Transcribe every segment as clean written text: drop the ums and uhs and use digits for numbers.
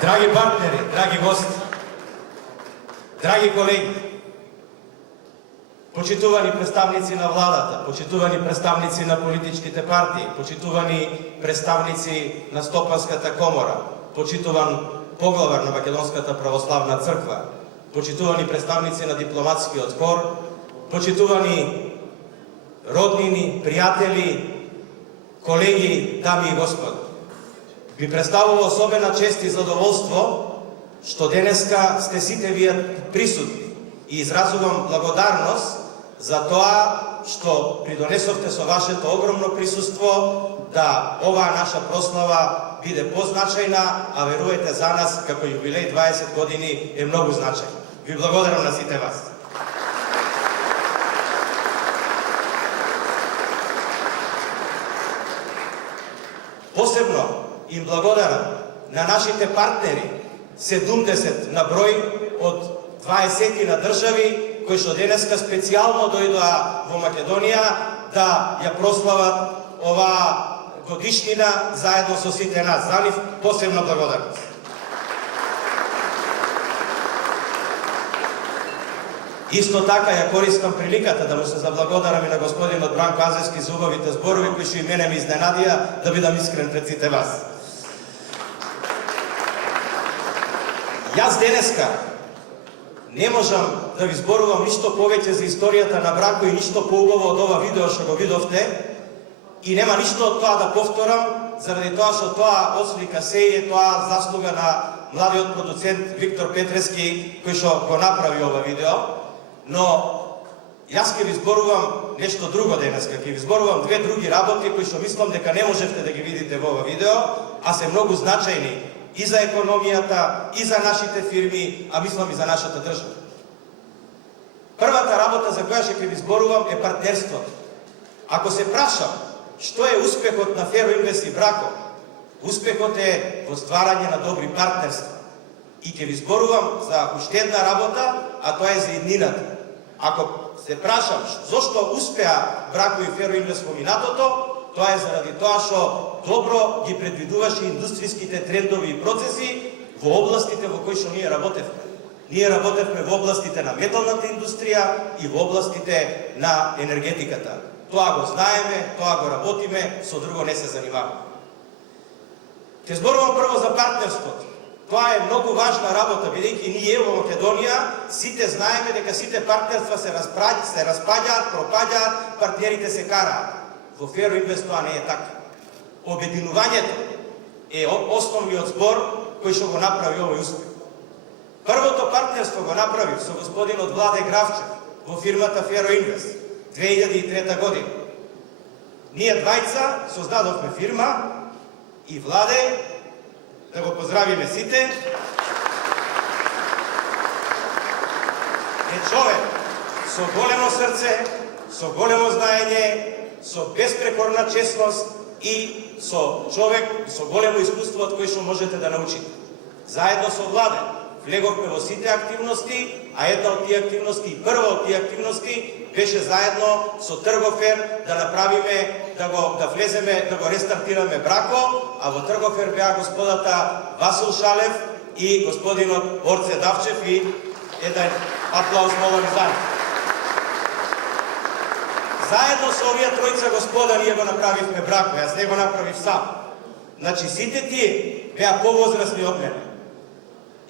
Драги партнери, драги гости, драги колеги, почитувани представници на владата, почитувани представници на политичките партии, почитувани представници на Стопанската комора, почитуван поглавар на Македонската православна црква, почитувани представници на дипломатскиот збор, почитувани роднини, пријатели, колеги, дами и господа. Ви представува особена чест и задоволство што денеска сте сите вие присутни и изразувам благодарност за тоа што придонесовте со вашето огромно присуство да оваа наша прослава биде позначајна, а верувате за нас како јубилеј 20 години е многу значајна. Ви благодарам на сите вас. Посебно им благодарам на нашите партнери, 70 на број од 20 на држави кои што денеска специјално дојдоа во Македонија да ја прослават оваа годишнина заедно со сите нас. За нив посебна благодарност. Исто така ја користам приликата да му се заблагодарам и на господинот Бранко Азевски за убавите зборови кои што и мене ме изненадија, да бидам искрен пред сите вас. Јас денеска не можам да ви зборувам ништо повеќе за историјата на Брако и ништо поубаво од ова видео што го видовте и нема ништо од тоа да повторам, заради тоа што тоа ослика се е тоа заслуга на младиот продуцент Виктор Петрески кој што го направи ова видео. Но јас ќе ви зборувам нешто друго денеска, ќе ви зборувам две други работи кои што мислам дека не можевте да ги видите во ова видео, а се многу значајни и за економијата, и за нашите фирми, а мислам и за нашата држава. Првата работа за која ќе ви зборувам е партнерството. Ако се прашам што е успехот на Фероинвест и Брако, успехот е во стварање на добри партнерства. И ќе ви зборувам за уште една работа, а тоа е за иднината. Ако се прашам зошто успеа Брако и Фероинвест во минатото, тоа е заради тоа што добро ги предвидуваше индустриските трендови и процеси во областите во кои што ние работевме. Ние работевме во областите на металната индустрија и во областите на енергетиката. Тоа го знаеме, тоа го работиме, со друго не се занимаваме. Ќе зборувам прво за партнерството. Тоа е многу важна работа, бидејќи ние во Македонија сите знаеме дека сите партнерства се распаѓаат, пропаѓаат, партнерите се караат. Во Фероинвест тоа не е така. Обединувањето е основниот збор кој што го направи овој успех. Првото партнерство го направив со господинот Владе Гравчев во фирмата Фероинвест 2003 година. Ние двајца создадовме фирма и Владе, да го поздравиме сите, е човек со големо срце, со големо знаење, со безпрекорна честност и со човек со големо искуство од кој што можете да научите. Заедно со Владе влеговме во сите активности, а една од тие активности, прва од тие активности беше заедно со Тргофер да направиме, да влеземе, да го рестартираме Брако, а во Тргофер беа господата Васил Шалев и господинот Орце Давчев и еден аплауз молам за нив. Заедно со овие тројца господа ние го направивме Брако, јас не го направив сам. Значи сите тие беа повозрастни од мене.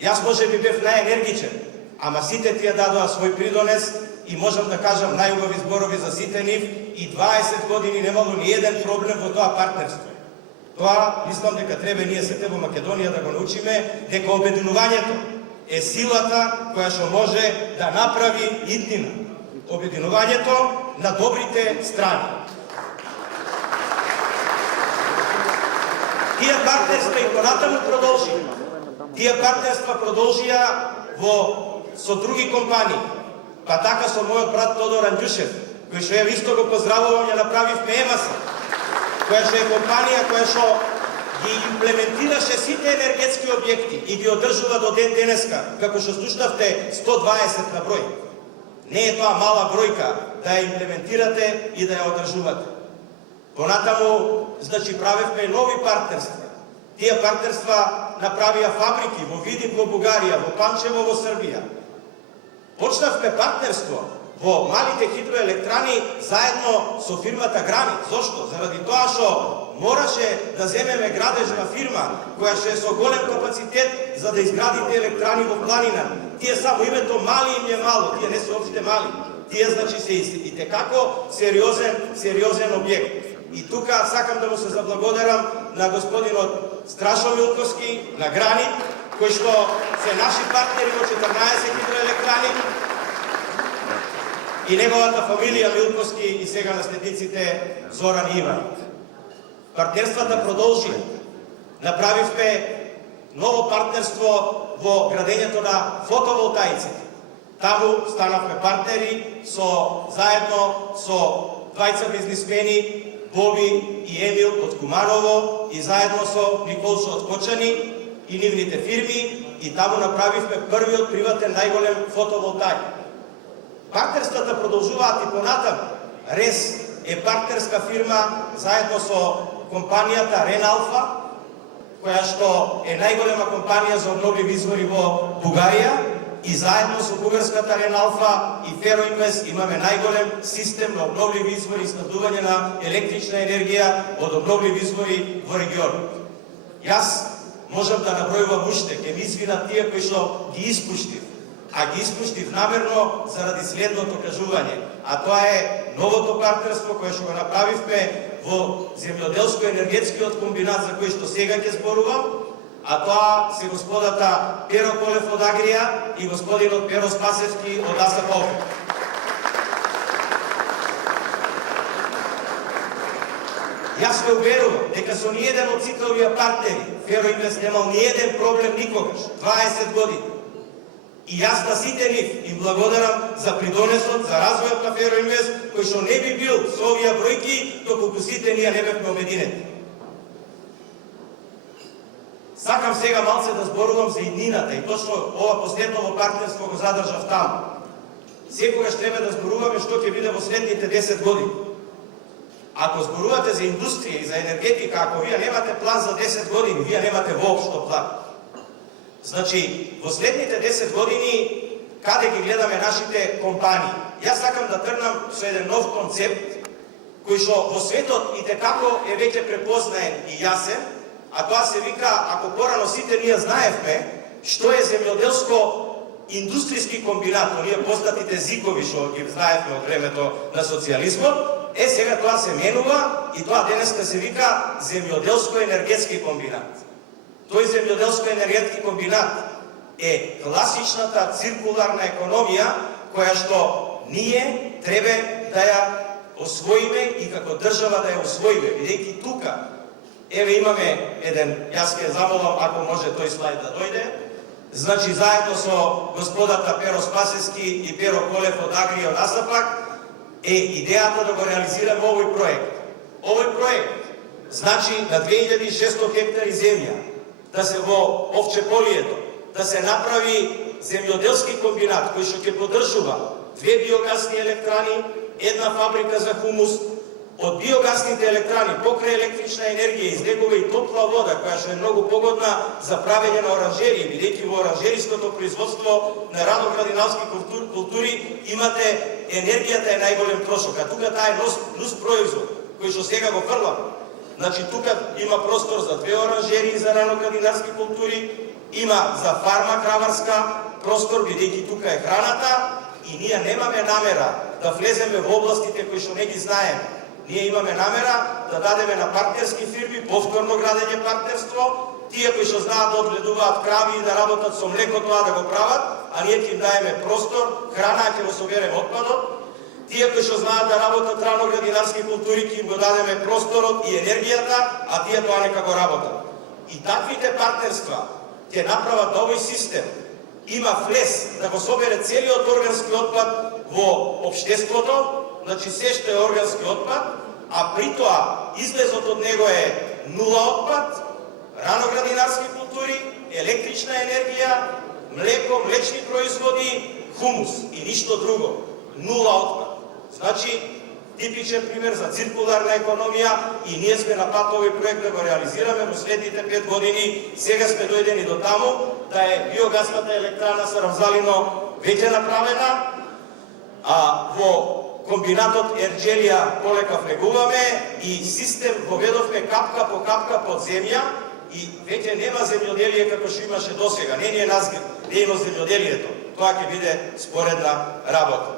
Јас може би бев најенергичен, ама сите тие дадоа свој придонес и можам да кажам најубави зборови за сите нив и 20 години немало ни еден проблем во тоа партнерство. Тоа мислам дека треба ние сите во Македонија да го научиме, дека обединувањето е силата која што може да направи иднина. Обединувањето на добрите страни. Тие партнерства и понатаму продолжи. Тие партнерства продолжија со други компании. Па така со мојот брат Тодор Анѓушев, кој што ја исто го поздравувам, ја направивме ЕМАСА, која што е компанија која што ги имплементираше сите енергетски објекти и ги одржува до ден денеска, како што слушнавте 120 на број. Не е тоа мала бројка да ја имплементирате и да ја одржувате. Понатаму, значи, правевме нови партнерства. Тие партнерства направија фабрики во Видин во Бугарија, во Панчево во Србија. Почнавме партнерство во малите хидроелектрани заедно со фирмата Гранит. Зошто? Заради тоа што мораше да земеме градежна фирма која ќе е со голем капацитет за да изградите електрани во планина. Тие само името мали им е мало, тие не се опште мали. Тие значи се итекако сериозен објект. И тука сакам да му се заблагодарам на господинот Страшо Милковски, на Гранит, кои што се наши партнери во 14 хидроелектрани, и неговата фамилија Милковски и сега наследниците Зоран и Иван. Партнерствата продолжи. Направивме ново партнерство во градењето на фотоволтаиците. Таму станавме партнери заедно со двајца бизнисмени, Боби и Емил од Куманово и заедно со Николшо од Кочани и нивните фирми, и таму направивме првиот приватен најголем фотоволтаик. Партнерствата продолжуваат и понатаму. РЕС е партнерска фирма заедно со компанијата Реналфа, која што е најголема компанија за обновливи извори во Бугарија, и заедно со бугарската Реналфа и Фероинвест имаме најголем систем на обновливи извори и снабдување на електрична енергија од обновливи извори во регионот. Јас можам да набројувам уште, ке ми извинат тие кои што ги испуштив, а ги испуштив намерно заради следното кажување, а тоа е новото партнерство кое што го направивме во земјоделско-енергетскиот комбинат за кој што сега ќе зборувам, а тоа се господата Перо Колев од Агрија и господинот Перо Спасевски од АСАПОВ. Јас ве уверувам дека со ниеден од сите овие партнери Фероинвест немал ниеден проблем никогаш, 20 години. И јас на сите нив им благодарам за придонесот, за развојот на Фероинвест, кој што не би бил со овие бројки, доколку сите ние не бевме обединети. Сакам сега малце да зборувам за иднината и точно ова последново партнерство го задржав таму. Секогаш треба да зборуваме што ќе биде во следните 10 години. Ако зборувате за индустрија и за енергетика, ако вие немате план за 10 години, вие немате воопшто план. Значи, во следните 10 години, каде ги гледаме нашите компании? Јас сакам да тргнам со еден нов концепт, кој што во светот итекако е веќе препознаен и јасен, а тоа се вика, ако порано сите ние знаевме што е земјоделско-индустријски комбинат, оние познатите зикови што ги знаевме од времето на социјализмот, сега тоа се менува и тоа денеска се вика земјоделско-енергетски комбинат. Тој земјоделско-енергетски комбинат е класичната циркуларна економија која што ние треба да ја освоиме и како држава да ја освоиме, бидејќи тука еве имаме еден, јас ќе замолам ако може тој слайд да дојде. Значи заедно со господата Перо Спасевски и Перо Колев од Агрија од АСАПАК е идејата да го реализираме овој проект. Овој проект значи на 2600 хектари земја да се во Овчеполието да се направи земјоделски комбинат кој што ќе поддржува 2 биогасни електрани, една фабрика за хумус. Од биогасните електрани покрај електрична енергија излегува и топла вода, која што е многу погодна за правење на оранжерии, бидејќи во оранжеrijското производство на радоградинарски култури имате енергијата е најголем трошок, а тука таа е нус производ, кој што сега го фрламе. Значи тука има простор за 2 оранжерии за раноградинарски култури, има за фарма краварска простор, бидејќи тука е храната, и ние немаме намера да влеземе во областите кои што не ги знаеме. Ние имаме намера да дадеме на партнерски фирми повторно градење партнерство, тие кои што знаат да одгледуваат крави и да работат со млеко тоа да го прават, а ние ќе им даеме простор, храна ќе го собереме отпадот, тие кои што знаат да работат раноградинарски култури ќе им го дадеме просторот и енергијата, а тие тоа нека го работат. И таквите партнерства ќе направат овој систем има влез да го собере целиот органски отпад во општеството, значи се што е органски отпад, а при тоа излезот од него е нула отпад, раноградинарски култури, електрична енергија, млеко, млечни производи, хумус и ништо друго. Нула отпад. Значи, типичен пример за циркуларна економија и ние сме на пат овој проект да го реализираме во следните 5 години. Сега сме дојдени до таму да е биогасната електрана Саравзалино веќе направена, а во комбинатот Ерџелија полека влегуваме и систем воведовме капка по капка под земја и веќе нема земјоделие како што имаше досега. Не е нас дејност земјоделието. Тоа ќе биде споредна работа.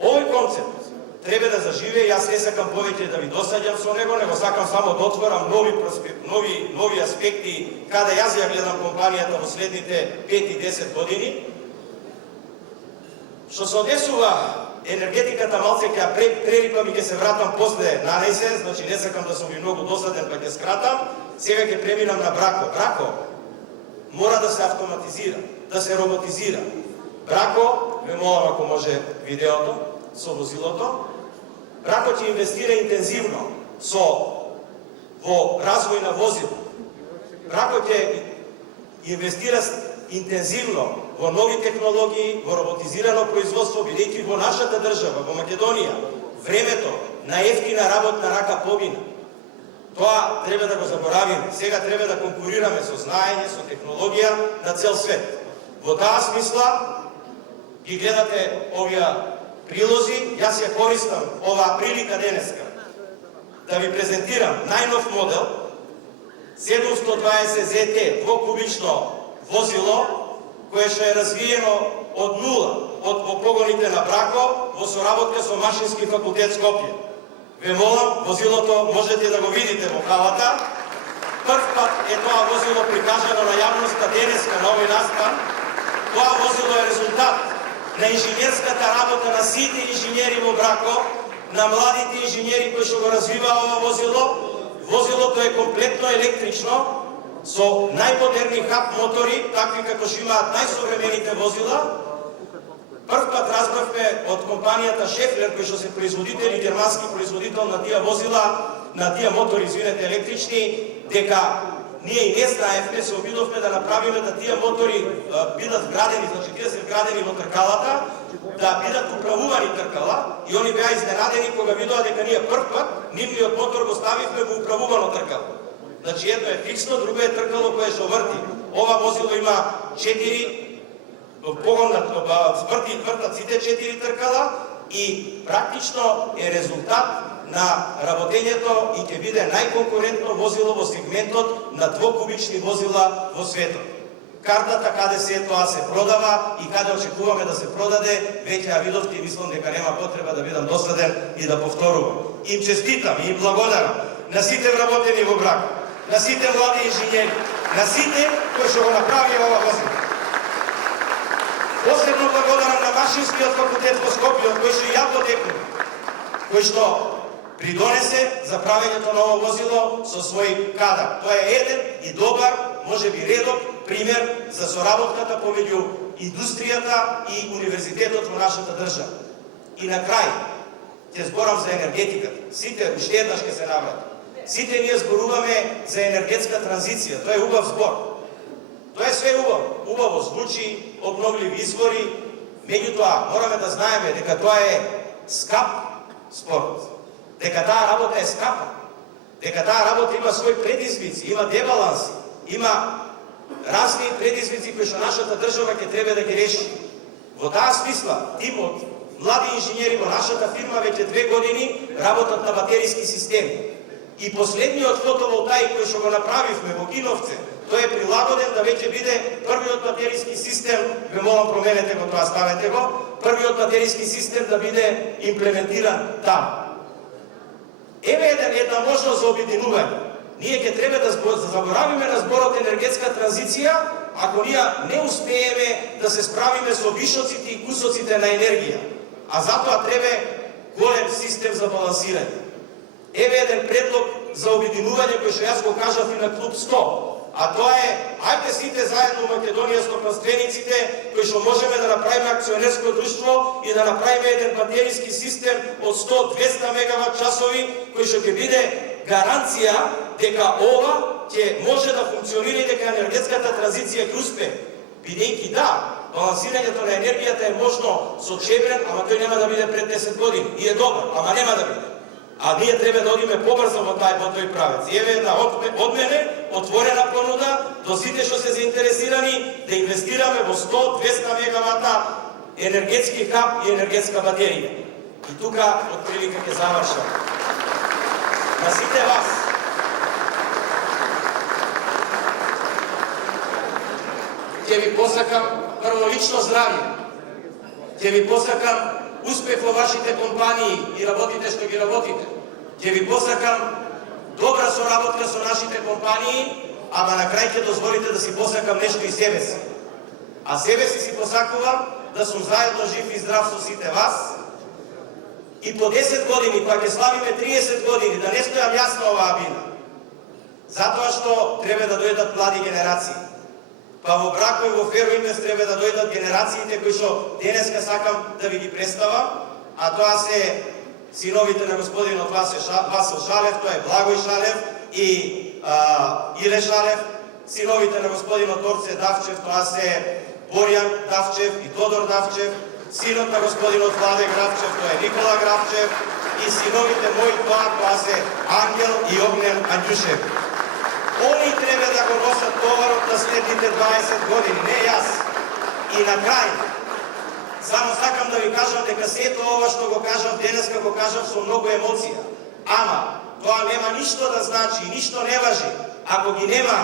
Овој концепт треба да заживее. Јас не сакам повеќе да ви досаѓам со него, него сакам само да отворам нови аспекти каде јас ја гледам компанијата во следните 5 и 10 години. Што се однесува енергетиката, малце ќе ја прерипам и ќе се вратам после најсе, значи не сакам да сум ви многу досаден, па ќе скратам. Сега ќе преминам на Брако. Брако мора да се автоматизира, да се роботизира. Брако, ме молам ако може видеото со возилото, Брако ќе инвестира интензивно во развој на возило. Брако ќе инвестира интензивно во нови технологии, во роботизирано производство, бидејќи во нашата држава, во Македонија, времето на ефтина работна рака помина. Тоа треба да го заборавиме. Сега треба да конкурираме со знаење, со технологија на цел свет. Во таа смисла ги гледате овие прилози. Јас ја користам оваа прилика денеска да ви презентирам најнов модел 720 ZT двокубично возило кое што е развиено од нула од погоните на Брако во соработка со Машински факултет Скопје. Ве молам, возилото можете да го видите во халата. Прв пат е тоа возило прикажано на јавноста денеска на овој настан. Тоа возило е резултат на инженерската работа на сите инженери во Брако, на младите инженери кои што го развиваа ова возило. Возилото е комплетно електрично, со најмодерни хаб мотори, такви како што имаат најсовремените возила. Прв пат разбравме од компанијата Шефлер, кои што се производители, германски производител на тие возила, на тие мотори, извинете, електрични, дека ние и не знаевме, се обидовме да направиме да тие мотори бидат вградени, значи тие се вградени во тркалата, да бидат управувани тркала, и они беа изненадени кога видоа дека ние прв пат нивниот мотор го ставивме во управувано тркало. Значи едно е фиксно, друго е тркало кое што врти. Ова возило има 4 вртат сите 4 тркала и практично е резултат на работењето и ќе биде најконкурентно возило во сегментот на двокубични возила во светот. Картата каде се тоа се продава и каде очекуваме да се продаде, веќе ја видовте и мислам дека нема потреба да бидам досаден и да повторувам. Им честитам и им благодарам на сите вработени во Брако, на сите млади инженери, на сите кои што го направи ова возило. Посебно благодарам на Машинскиот факултет во Скопје, кој што ја потекнува, кој што придонесе за правењето на ово возило со свој кадар. Тоа е еден и добар, можеби редок пример за соработката помеѓу индустријата и универзитетот во нашата држава. И на крај, ќе зборам за енергетиката. Сите, уште еднаш ќе се навратам. Сите ние зборуваме за енергетска транзиција. Тоа е убав збор. Тоа е све убаво. Убаво звучи, обновливи извори, меѓутоа мораме да знаеме дека тоа е скап спорт. Дека таа работа е скапа. Дека таа работа има своји предизвици, има дебаланси, има разни предизвици кои што нашата држава ќе треба да ги реши. Во таа смисла, тимот млади инженери во нашата фирма веќе 2 години работат на батериски системи. И последниот фотоволтаик кој што го направивме во Киновце, тој е прилагоден да веќе биде првиот батериски систем, ве молам променете го тоа, ставете го, првиот батериски систем да биде имплементиран там. Еве една можност за обединување. Ние ќе треба да заборавиме на зборот енергетска транзиција, ако ние не успееме да се справиме со вишоците и кусоците на енергија. А затоа треба голем систем за балансирање. Еве еден предлог за обединување кој што јас го кажав и на клуб 100. А тоа е, ајде сите заедно во Македонија стопанствениците, кои што можеме да направиме акционерско друштво и да направиме еден батериски систем од 100-200 мегават часови, кој што ќе биде гаранција дека ова ќе може да функционира и дека енергетската транзиција ќе успее. Бидејќи да, балансирањето на енергијата е можно со Чебрен, ама тој нема да биде пред 10 години. И е добар, ама нема да биде. А ние треба да одиме побрзо во тој правец. И еве една од мене отворена понуда до сите што се заинтересирани да инвестираме во 100-200 мегавата енергетски хаб и енергетска батерија. И тука отприлика ќе завршам. На сите вас ќе ви посакам прво лично здравје. Ќе ви посакам успех во вашите компании и работите што ги работите. Ќе ви посакам добра соработка со нашите компании, ама на крај ќе дозволите да си посакам нешто и себе си. А себе си посакувам да сум заедно жив и здрав со сите вас. И по 10 години, кога ќе славиме 30 години, да не стојам јас на оваа бина. Затоа што треба да дојдат млади генерации. Па во Брако и во Фероинвест треба да дојдат генерациите кои што денеска сакам да ви ги представам, а тоа се синовите на господинот Васил Шалев, тоа е Благој Шалев и Иле Шалев, синовите на господинот Орце Давчев, тоа се Боријан Давчев и Тодор Давчев, синот на господинот Владе Гравчев, тоа е Никола Гравчев, и синовите мои тоа се Ангел и Огнен Анđушев. Они треба да го носат товарот на следните 20 години, не јас. И на крај, само сакам да ви кажам дека сето ова што го кажав денеска, го кажав со многу емоција. Ама, тоа нема ништо да значи, ништо не важи, ако ги нема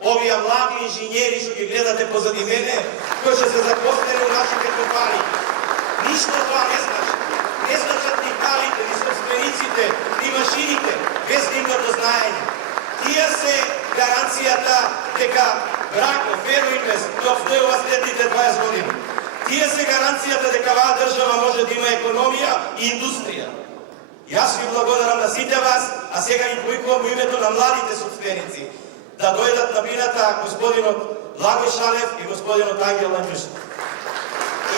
овие млади инженери што ги гледате позади мене, кои ќе се запослени у нашите компании. Ништо тоа не значи. Не значат ни калите, ни собствениците, ни машините, без нивното знаење. Тие се гаранцијата дека Брако, Фероинвест ќе обстојува следните 20 години. Тие се гаранцијата дека оваа држава може да има економија и индустрија. Јас ви благодарам на сите вас, а сега ги повикувам во името на младите собственици да дојдат на бината господинот Благој Шалев и господинот Ангел Анđушев.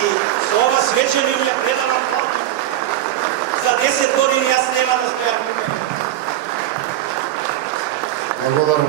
И со ова свечени им ја предавам платно. За 10 години јас нема да стојам. Благодарам,